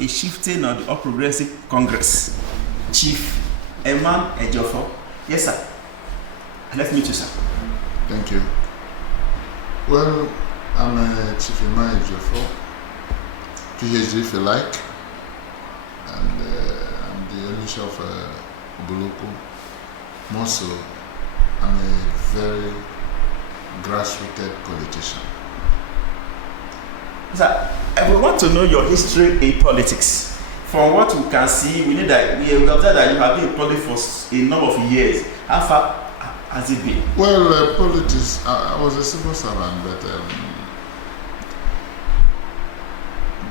a chieftain of the All Progressive Congress, Chief Emma Ejiofor. Yes, sir. Let's meet you, sir. Thank you. Well, I'm Chief Emma Ejiofor, PhD if you like, and I'm the Onisha of Buloko. More so, I'm a very grassroots politician. Sir, I would want to know your history in politics. From what we can see, we observe that you have been in politics for a number of years. How far has it been? Well, politics, I was a civil servant, but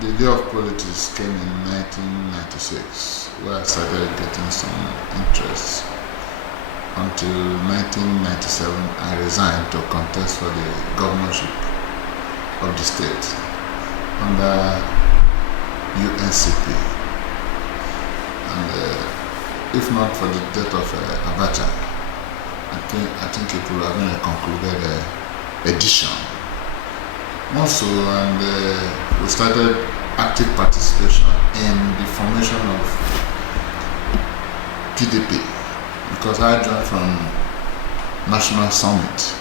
the day of politics came in 1996, where I started getting some interest. Until 1997, I resigned to contest for the governorship of the state under UNCP. And if not for the death of Abacha, I think it would have been a concluded edition. Also, and we started active participation in the formation of PDP, because I joined from National Summit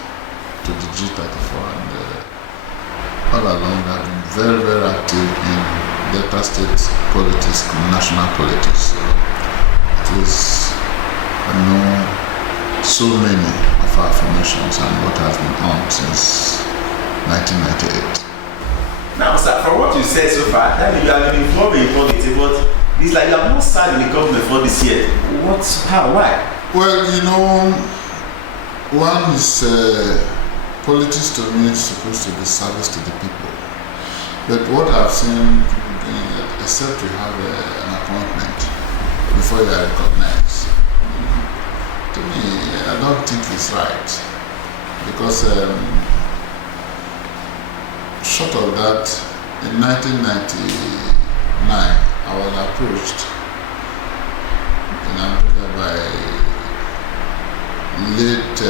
to the G34, and all along I've been very, very active in Delta State politics, national politics. So it is, I know so many of our formations and what has been on since 1998. Now, sir, from what you said so far, that you have been involved in politics, but it's like you have not served in the government for this year. What? How? Why? Well, you know, one is politics to me is supposed to be service to the people. But what I've seen people doing, that except you have an appointment before you are recognized, to me, I don't think it's right. Because short of that, in 1999, I was approached in Abuja by late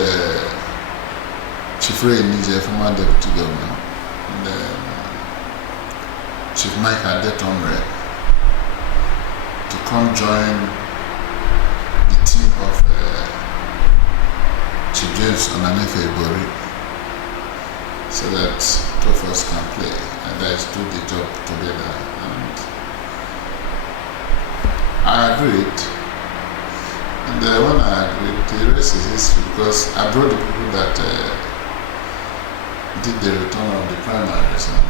Chief Emma Ejiofor, former deputy governor, and Chief Ejiofor to come join the team of Chief Emma Ejiofor, so that two of us can play and guys do the job together. And I agreed. And when I agreed, the rest is history, because I brought the people that did the return of the primaries. And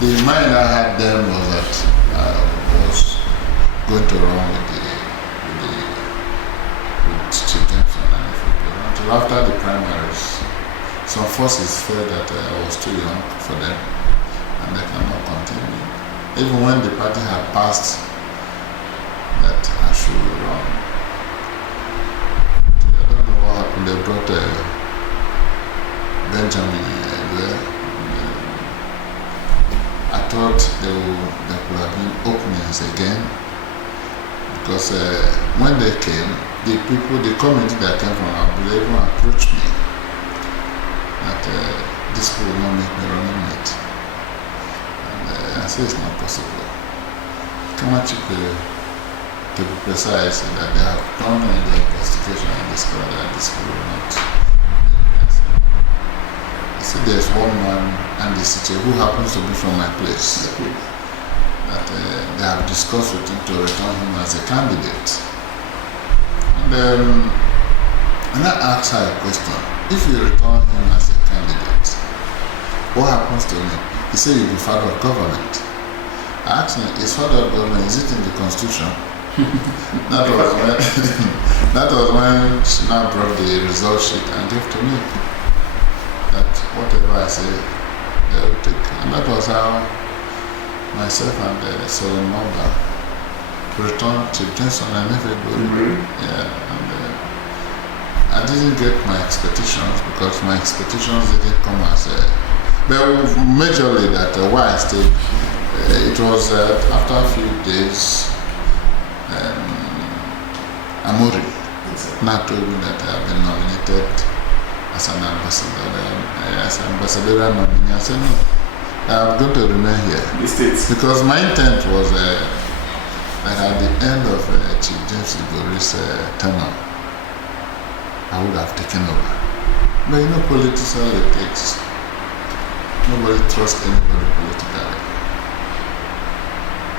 the mind I had then was that I was going to run with Chief Ejiofor and Ejiofor until after the primaries. Some forces felt that I was too young for them and they cannot continue. Even when the party had passed that I should run. I don't know what happened. They brought Benjamin there. I thought there could have been openings again, because when they came, the community that came from Abuja even approached me that this will not make me running mate. And I said it's not possible. Kamachikwe, to be precise, that they have done the investigation and discovered that this will not. I said there's one man and the city who happens to be from my place that they have discussed with him to return him as a candidate. And I asked her a question. If you return him as a candidate, what happens to me? He said you'll be father of government. I asked him, is father of government, is it in the constitution? that was when she now brought the result sheet and gave to me. That whatever I say, they will take. And that was how myself and Solomon Mulder returned to Johnson and everybody. Yeah, and I didn't get my expectations, because my expectations didn't come as but majorly that why I stayed, it was after a few days, Amori now told me that I have been nominated as an ambassador, as ambassadorial nominee. I said no, I'm going to remain here. The States. Because my intent was that at the end of Chief James Igore's tenure, I would have taken over. But you know, politics, nobody trusts anybody politically.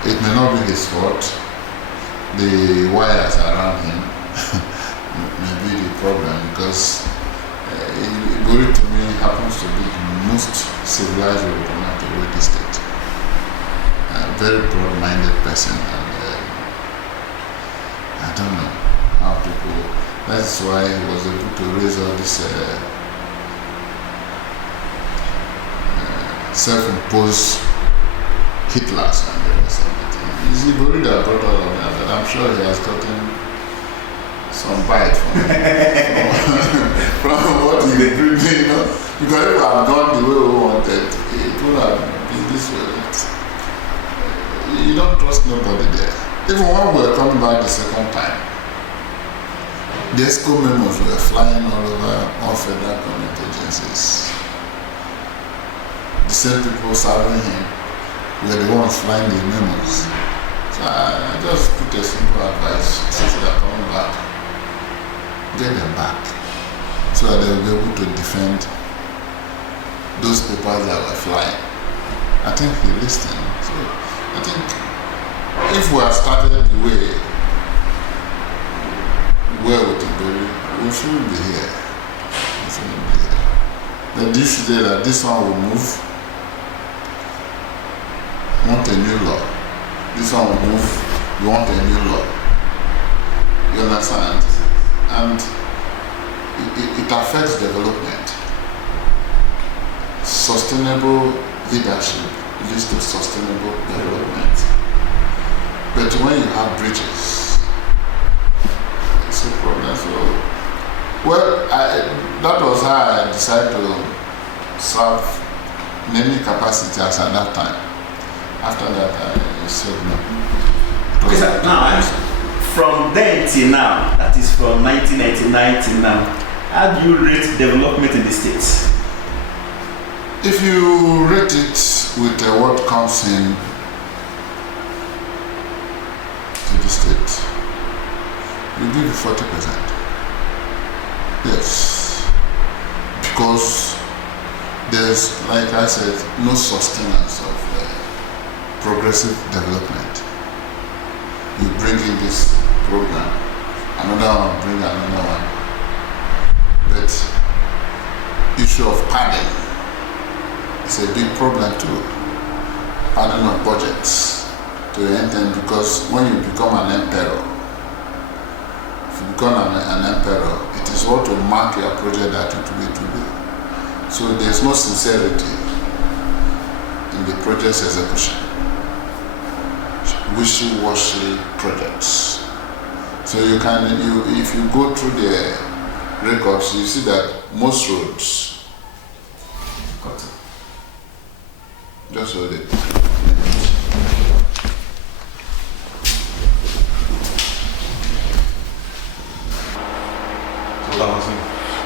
It may not be his fault. The wires around him may be the problem, because Igore to me happens to be the most civilized diplomat of the state. A very broad-minded person, and I don't know how people. That's why he was able to raise all this self-imposed Hitlers and the rest of it. It's Igore that brought all of that, but I'm sure he has gotten some bite from what he did, you know. Because if I had gone the way we wanted, it would have been this way. You don't trust nobody there. Even when we were coming back the second time, the ESCO memos were flying all over all federal government agencies. The same people serving him were the ones flying the memos. So I just put a simple advice: since they are coming back, get them back, so that they will be able to defend those papers that were flying. I think he listened. So I think if we had started the way with Igore, we shouldn't be here. We shouldn't be here. But this day that this one will move, want a new law. This one will move, you want a new law. You understand? And it affects development. Sustainable leadership leads to sustainable development. But when you have bridges, it's a problem. So, well, that was how I decided to serve in any capacity as at that time. After that, I said no. Okay, sir. Now, from then till now, that is from 1999 till now, how do you rate development in the States? If you rate it with what comes in to the state, you give it 40%. Yes. Because there's, like I said, no sustenance of progressive development. You bring in this program, another one, bring another one. But issue of padding is a big problem too. Padding of budgets to the end, because when you become an emperor, if you become an emperor, it is what will mark your project that it will be. So there's no sincerity in the project's execution. Wishy-washy projects. So if you go through the records, you see that most roads, just hold it.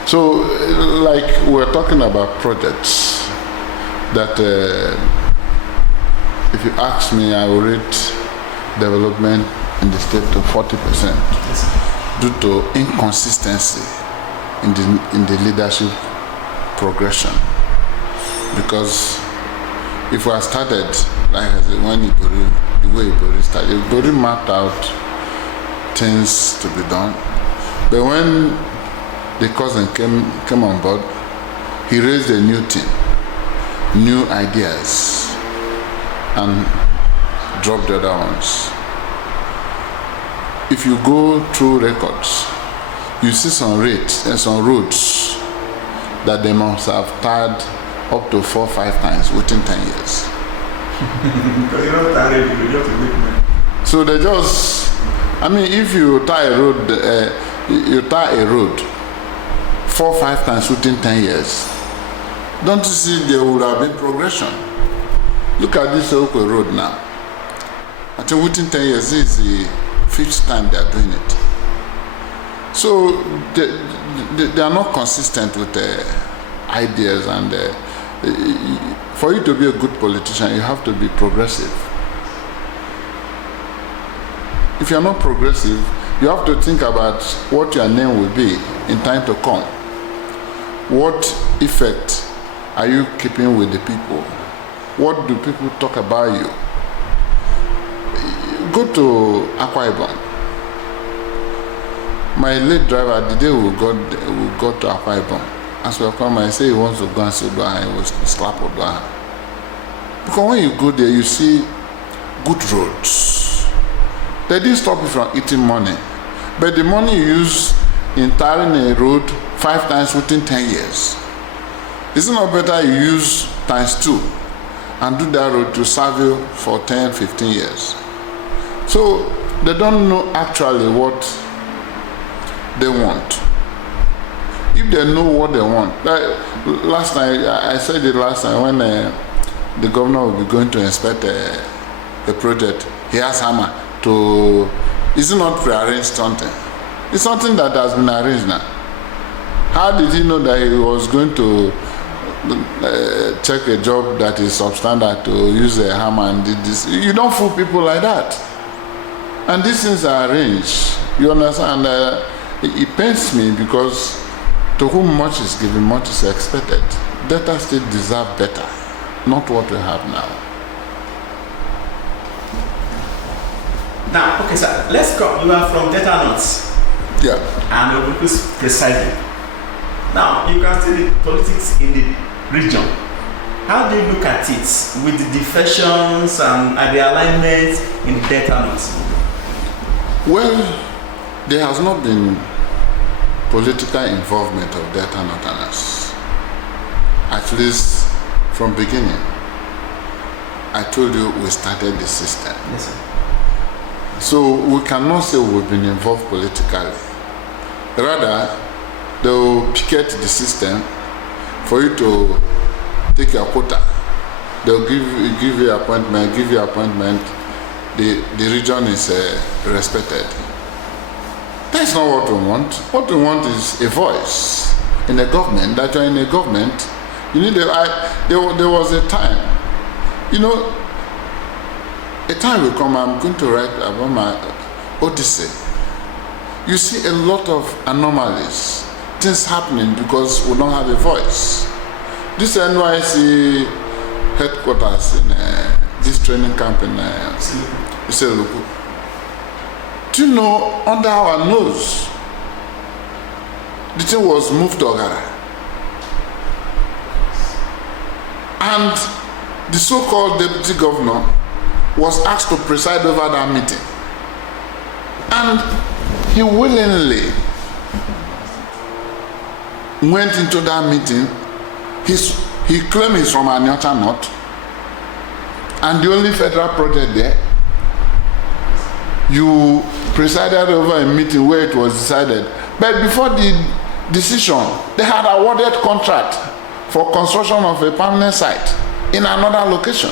So, like we're talking about projects that, if you ask me, I will rate development in the state to 40% due to inconsistency in the leadership progression. Because if we had started, like I said, when the way Igore started, Igore mapped out things to be done. But when the cousin came on board, he raised a new team, new ideas, and drop the other ones. If you go through records, you see some rates and some roads that they must have tied up to 4 or 5 times within 10 years. Because you're not tired, you just a weak man. So they just, I mean, if you tie a road, 4 or 5 times within 10 years, don't you see there would have been progression? Look at this Okwe road now. I think within 10 years, this is the 5th time they are doing it. So they are not consistent with the ideas, and for you to be a good politician, you have to be progressive. If you're not progressive, you have to think about what your name will be in time to come. What effect are you keeping with the people? What do people talk about you? Go to Akwa Ibom. My late driver, the day we got to Akwa Ibom, as we come, I say he wants to go and see Odoaha, he was slap Odoaha. Because when you go there, you see good roads. They didn't stop you from eating money. But the money you use in tarring a road 5 times within 10 years. Is it not better you use ×2 and do that road to serve you for 10, 15 years? So they don't know actually what they want. If they know what they want, last time, I said it last time when the governor will be going to inspect a project, he asked Hammer to, is it not prearranged something? It's something that has been arranged now. How did he know that he was going to check a job that is substandard to use a hammer and did this? You don't fool people like that. And these things are arranged. You understand? It pains me because to whom much is given, much is expected. Delta State deserve better, not what we have now. Now, okay, sir, let's go. You are from Delta North. Yeah. And we precisely. Now, you can see the politics in the region. How do you look at it with the defections and the alignment in Delta North? Well, there has not been political involvement of Delta Northerners. At least from beginning. I told you we started the system. Yes, sir. So we cannot say we've been involved politically. Rather, they will picket the system for you to take your quota. They'll give you appointment, the region is respected. That's not what we want. What we want is a voice in a government. That you're in a government, you need there was a time, you know, a time will come, I'm going to write about my Odyssey. You see a lot of anomalies, things happening because we don't have a voice. This NYC headquarters in this training camp in Iseluku. Do you know, under our nose, the thing was moved to Ogara. And the so-called deputy governor was asked to preside over that meeting. And he willingly went into that meeting. He claimed he's from Anioma North. And the only federal project there, you presided over a meeting where it was decided. But before the decision, they had awarded contract for construction of a permanent site in another location.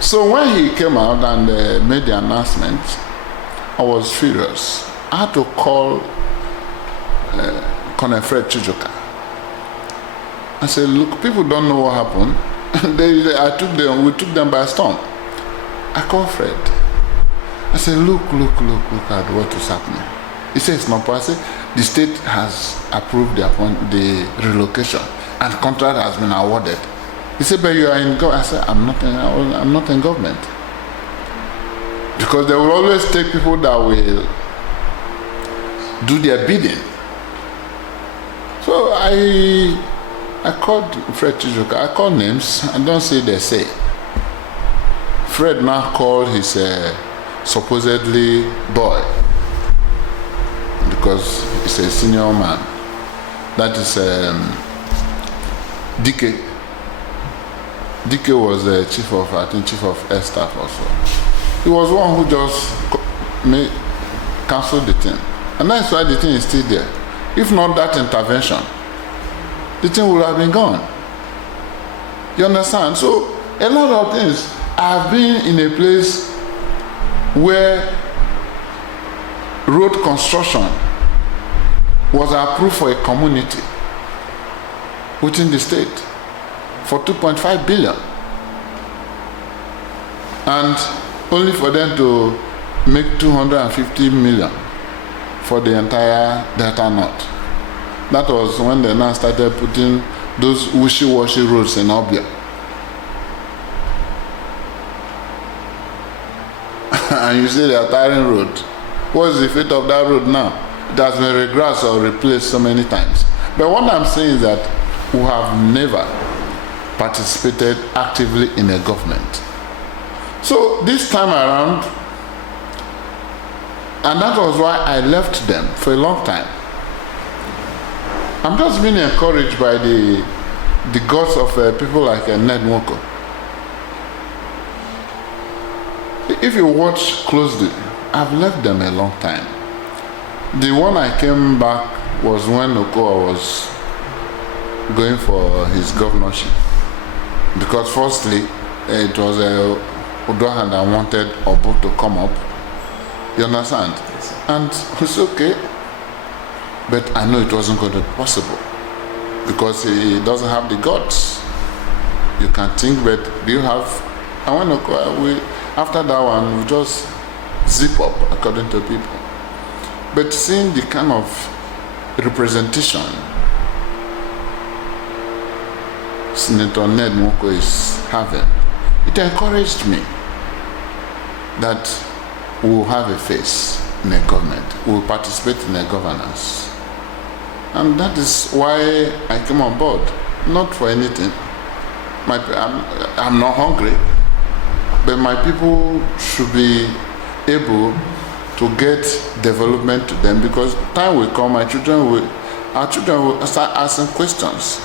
So when he came out and made the announcement, I was furious. I had to call Colonel Fred Chijoka. I said, look, people don't know what happened. We took them by storm. I called Fred. I said, look at what is happening. He said, it's not possible. The state has approved the relocation and contract has been awarded. He said, but you are in government. I said, I'm not in government. Because they will always take people that will do their bidding. So I called Fred Chijoka. I called names. I don't say they say. Fred now called his supposedly boy, because he's a senior man. That is DK. DK was the chief of air staff also. He was one who just cancelled the thing. And that's why the thing is still there. If not that intervention, the thing would have been gone. You understand? So a lot of things. I've been in a place where road construction was approved for a community within the state. for 2.5 billion. And only for them to make 250 million for the entire Delta North. That was when they now started putting those wishy-washy roads in Obia. And you say they are tiring road. What is the fate of that road now? It has been regrassed or replaced so many times. But what I'm saying is that we have never participated actively in a government. So this time around, and that was why I left them for a long time. I'm just being encouraged by the guts of people like Ned Nwoko. If you watch closely, I've left them a long time. The one I came back was when Okoa was going for his governorship. Because firstly, it was Udohan that wanted Obo to come up. You understand? Yes. And it's okay. But I know it wasn't going to be possible. Because he doesn't have the guts. You can think, but do you have... And when Okoa, after that one, we just zip up according to people. But seeing the kind of representation Senator Ned Nwoko is having, it encouraged me that we will have a face in a government, we will participate in a governance. And that is why I came on board, not for anything. I'm not hungry, but my people should be able to get development to them, because time will come, our children will start asking questions.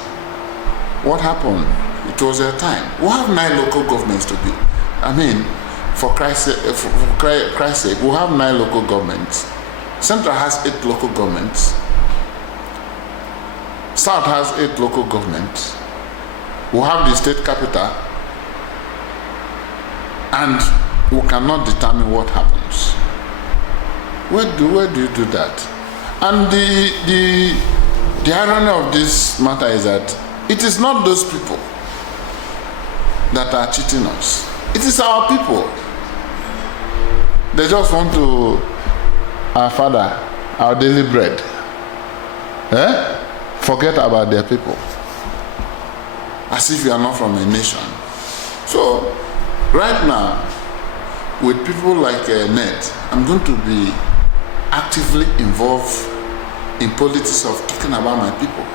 What happened? It was their time. We have 9 local governments to be. I mean, for Christ's sake, we have 9 local governments. Central has 8 local governments. South has 8 local governments. We have the state capital, and we cannot determine what happens. Where do you do that? And the irony of this matter is that it is not those people that are cheating us. It is our people. They just want to, our father, our daily bread. Forget about their people. As if you are not from a nation. So, right now, with people like Ned, I'm going to be actively involved in politics of talking about my people.